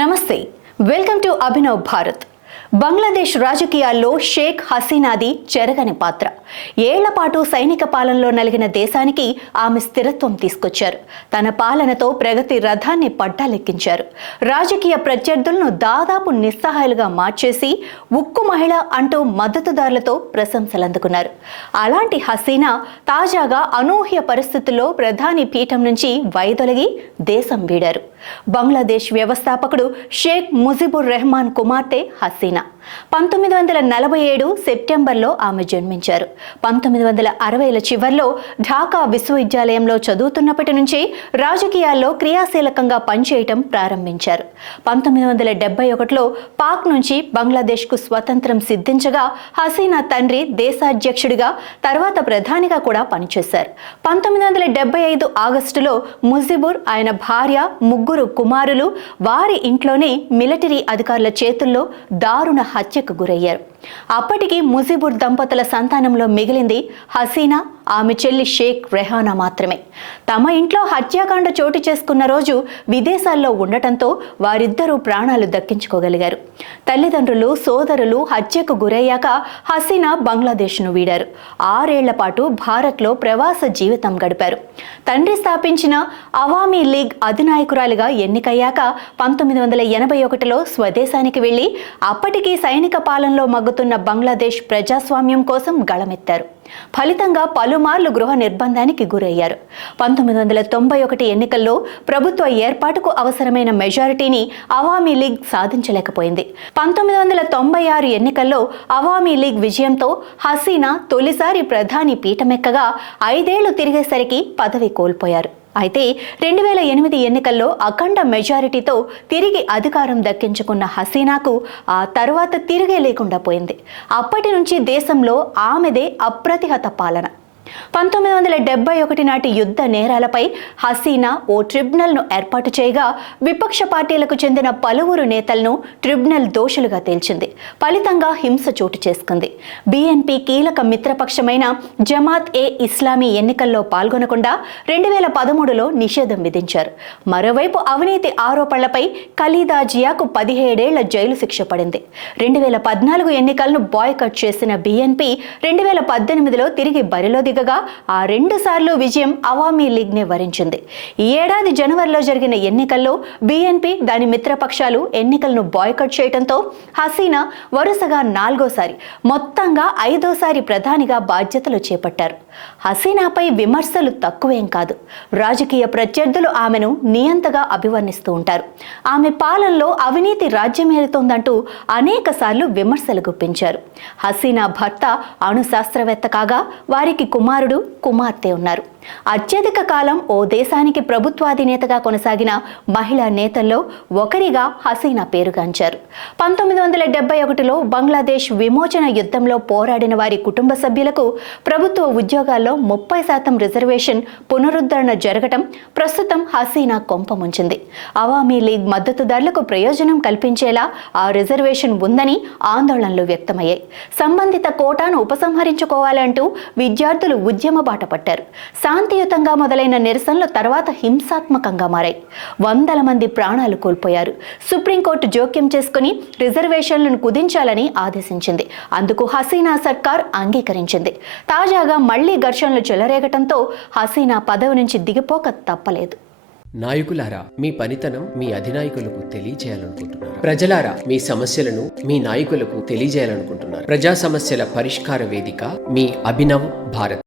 నమస్తే, welcome to Abhinav Bharat. Bangladesh రాజకీయాల్లో షేక్ హసీనాది చెరగని పాత్ర. ఏళ్లపాటు సైనిక పాలనలో నలిగిన దేశానికి ఆమె స్థిరత్వం తీసుకొచ్చారు. తన పాలనతో ప్రగతి రథాన్ని పట్టాలెక్కించారు. రాజకీయ ప్రత్యర్థులను దాదాపు నిస్సహాయులుగా మార్చేసి ఉక్కు మహిళ అంటూ మద్దతుదారులతో ప్రశంసలు అందుకున్నారు. అలాంటి హసీనా తాజాగా అనూహ్య పరిస్థితుల్లో ప్రధాని పీఠం నుంచి వైదొలగి దేశం వీడారు. బంగ్లాదేశ్ వ్యవస్థాపకుడు షేక్ ముజిబుర్ రెహమాన్ కుమార్తె హసీనా 1947 సెప్టెంబర్లో ఆమె జన్మించారు. 1960ల చివర్లో ఢాకా విశ్వవిద్యాలయంలో చదువుతున్నప్పటి నుంచి రాజకీయాల్లో క్రియాశీలకంగా పనిచేయటం ప్రారంభించారు. 1971లో పాక్ నుంచి బంగ్లాదేశ్కు స్వతంత్రం సిద్ధించగా హసీనా తండ్రి దేశాధ్యక్షుడిగా, తర్వాత ప్రధానిగా కూడా పనిచేశారు. 1975 ఆగస్టులో ముజిబుర్, ఆయన భార్య, ముగ్గురు కుమారులు వారి ఇంట్లోనే మిలిటరీ అధికారుల చేతుల్లో దారుణ హత్యకు గురయ్యారు. అప్పటికి ముజిబుర్ దంపతుల సంతానంలో మిగిలింది హసీనా, ఆమె చెల్లి షేక్ రెహానా మాత్రమే. తమ ఇంట్లో హత్యాకాండ చోటు చేసుకున్న రోజు విదేశాల్లో ఉండటంతో వారిద్దరూ ప్రాణాలు దక్కించుకోగలిగారు. తల్లిదండ్రులు, సోదరులు హత్యకు గురయ్యాక హసీనా బంగ్లాదేశ్ను వీడారు. 6 ఏళ్ల పాటు భారత్లో ప్రవాస జీవితం గడిపారు. తండ్రి స్థాపించిన అవామీ లీగ్ అధినాయకురాలిగా ఎన్నికయ్యాక 1981లో స్వదేశానికి వెళ్లి అప్పటికి సైనిక పాలనలో మగ్గుతున్న బంగ్లాదేశ్ ప్రజాస్వామ్యం కోసం గళమెత్తారు. ఫలితంగా పలుమార్లు గృహ నిర్బంధానికి గురయ్యారు. 1991 ఎన్నికల్లో ప్రభుత్వ ఏర్పాటుకు అవసరమైన మెజారిటీని అవామీ లీగ్ సాధించలేకపోయింది. 1996 ఎన్నికల్లో అవామీ లీగ్ విజయంతో హసీనా తొలిసారి ప్రధాని పీఠమెక్కగా 5 ఏళ్లు తిరిగేసరికి పదవి కోల్పోయారు. అయితే 2008 ఎన్నికల్లో అఖండ మెజారిటీతో తిరిగి అధికారం దక్కించుకున్న హసీనాకు ఆ తర్వాత తిరిగే లేకుండా పోయింది. అప్పటి నుంచి దేశంలో ఆమెదే అప్రతిహత పాలన. 1971 నాటి యుద్ధ నేరాలపై హసీనా ఓ ట్రిబ్యునల్ను ఏర్పాటు చేయగా విపక్ష పార్టీలకు చెందిన పలువురు నేతలను ట్రిబ్యునల్ దోషులుగా తేల్చింది. ఫలితంగా హింస చోటు చేసుకుంది. బీఎన్పీ కీలక మిత్రపక్షమైన జమాత్ ఏ ఇస్లామీ ఎన్నికల్లో పాల్గొనకుండా 2013లో నిషేధం విధించారు. మరోవైపు అవినీతి ఆరోపణలపై ఖలీదా జియాకు 17 ఏళ్ల జైలు శిక్ష పడింది. 2014 ఎన్నికలను బాయ్కట్ చేసిన బీఎన్పీ 2018లో తిరిగి బరిలో దిగగా ఆ 2 సార్లు విజయం అవామీ లీగ్నే వరించింది. ఈ ఏడాది జనవరిలో జరిగిన ఎన్నికల్లో బీఎన్పీ, దాని మిత్రపక్షాలు ఎన్నికలను బాయ్కట్ చేయడంతో హసీనా వరుసగా 4వ మొత్తంగా 5వ ప్రధానిగా బాధ్యతలు చేపట్టారు. హసీనాపై విమర్శలు తక్కువేం కాదు. రాజకీయ ప్రత్యర్థులు ఆమెను నియంతగా అభివర్ణిస్తూ ఉంటారు. ఆమె పాలనలో అవినీతి రాజ్యమేలుతోందంటూ అనేక సార్లు విమర్శలు గుప్పించారు. హసీనా భర్త అణు శాస్త్రవేత్త కాగా వారికి కుమారుడు, కుమార్తె ఉన్నారు. అత్యధిక కాలం ఓ దేశానికి ప్రభుత్వాధినేతగా కొనసాగిన మహిళా నేతల్లో ఒకరిగా హసీనా పేరుగాంచారు. 1971లో బంగ్లాదేశ్ విమోచన యుద్ధంలో పోరాడిన వారి కుటుంబ సభ్యులకు ప్రభుత్వ ఉద్యోగాల్లో 30% రిజర్వేషన్ పునరుద్ధరణ జరగటం ప్రస్తుతం హసీనా కొంపముంచింది. అవామీ లీగ్ మద్దతుదారులకు ప్రయోజనం కల్పించేలా ఆ రిజర్వేషన్ ఉందని ఆందోళనలు వ్యక్తమయ్యాయి. సంబంధిత కోటాను ఉపసంహరించుకోవాలంటూ విద్యార్థులు ఉద్యమ బాట పట్టారు. శాంతియుతంగా మొదలైన నిరసనలు తర్వాత హింసాత్మకంగా మారాయి. వందల మంది ప్రాణాలు కోల్పోయారు. సుప్రీంకోర్టు జోక్యం చేసుకుని రిజర్వేషన్లను కుదించాలని ఆదేశించింది. అందుకు హసీనా సర్కార్ అంగీకరించింది. తాజాగా మళ్లీ ఘర్షణలు చెలరేగటంతో హసీనా పదవి నుంచి దిగిపోక తప్పలేదు. నాయకులారా, మీ పనితనం మీ అధినాయకులకు తెలియజేయాలనుకుంటున్నారు. ప్రజలారా, మీ సమస్యలను మీ నాయకులకు తెలియజేయాలనుకుంటున్నారు. ప్రజా సమస్యల పరిష్కార వేదిక మీ అభినవ్ భారత్.